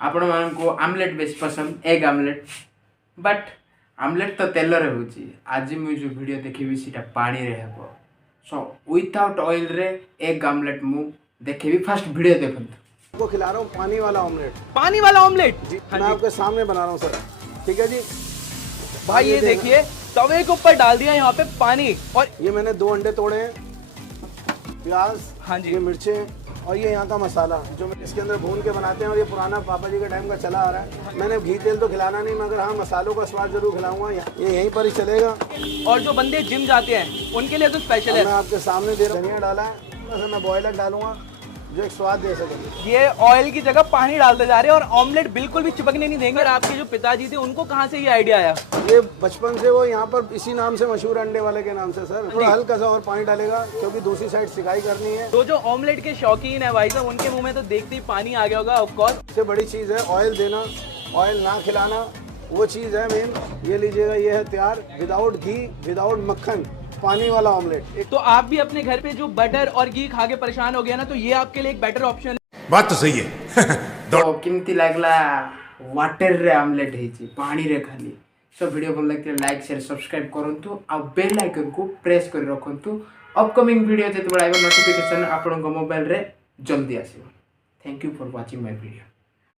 आपण मानको omelette base पसंद एग आमलेट बट आमलेट तो तेल रे होची आज मु जो वीडियो देखिबी सीटा पानी रे हेबो सो विदाउट ऑयल रे एग आमलेट मु देखिबी फर्स्ट वीडियो देखंतु आपको खिला रहा हूँ पानी वाला ऑमलेट। पानी वाला ऑमलेट जी मैं आपके सामने बना रहा हूँ सर। ठीक है जी भाई ये देखिए तवे के ऊपर डाल दिया यहाँ पे पानी और ये मैंने 2 अंडे तोड़े हैं, प्याज, हाँ जी, ये मिर्चें और ये यहाँ का मसाला जो इसके अंदर भून के बनाते हैं और ये पुराना पापा जी के टाइम का चला आ रहा है। मैंने घी तेल तो खिलाना नहीं मगर हाँ मसालों का स्वाद जरूर खिलाऊंगा, ये यहीं पर ही चलेगा। और जो बंदे जिम जाते हैं उनके लिए तो स्पेशल है। मैं आपके सामने दे रहा हूँ, धनिया डाला है, बस मैं बॉयलर डालूंगा जो एक स्वाद दे सके। ये ऑयल की जगह पानी डालते जा रहे हैं और ऑमलेट बिल्कुल भी चिपकने नहीं देंगे। और आपके जो पिताजी थे उनको कहाँ से ये आइडिया आया? ये बचपन से वो यहाँ पर इसी नाम से मशहूर अंडे वाले के नाम से सर। थोड़ा हल्का सा और पानी डालेगा क्योंकि दूसरी साइड सिकाई करनी है। तो जो ऑमलेट के शौकीन है भाई साहब उनके मुंह में तो देखते ही पानी आ गया होगा। ऑफ कोर्स सबसे बड़ी चीज़ है ऑयल देना, ऑयल ना खिलाना, वो चीज़ है मेन। ये लीजिएगा, ये है तैयार विदाउट घी विदाउट मक्खन पानी वाला ऑमलेट। तो आप भी अपने घर पे जो बटर और घी खा के परेशान हो गया ना, तो ये आपके लिए एक बेटर ऑप्शन है। बात तो सही है। तो किमती लागला वाटर रे आमलेट हेची पानी रे खाली सो वीडियो भल लगते लाइक शेयर सब्सक्राइब करंतु आ बेल आइकन को प्रेस कर रखंतु। अपकमिंग वीडियो जेते बडा नोटिफिकेशन आपन मोबाइल रे जल्दी आसीबो। Thank you for watching my video.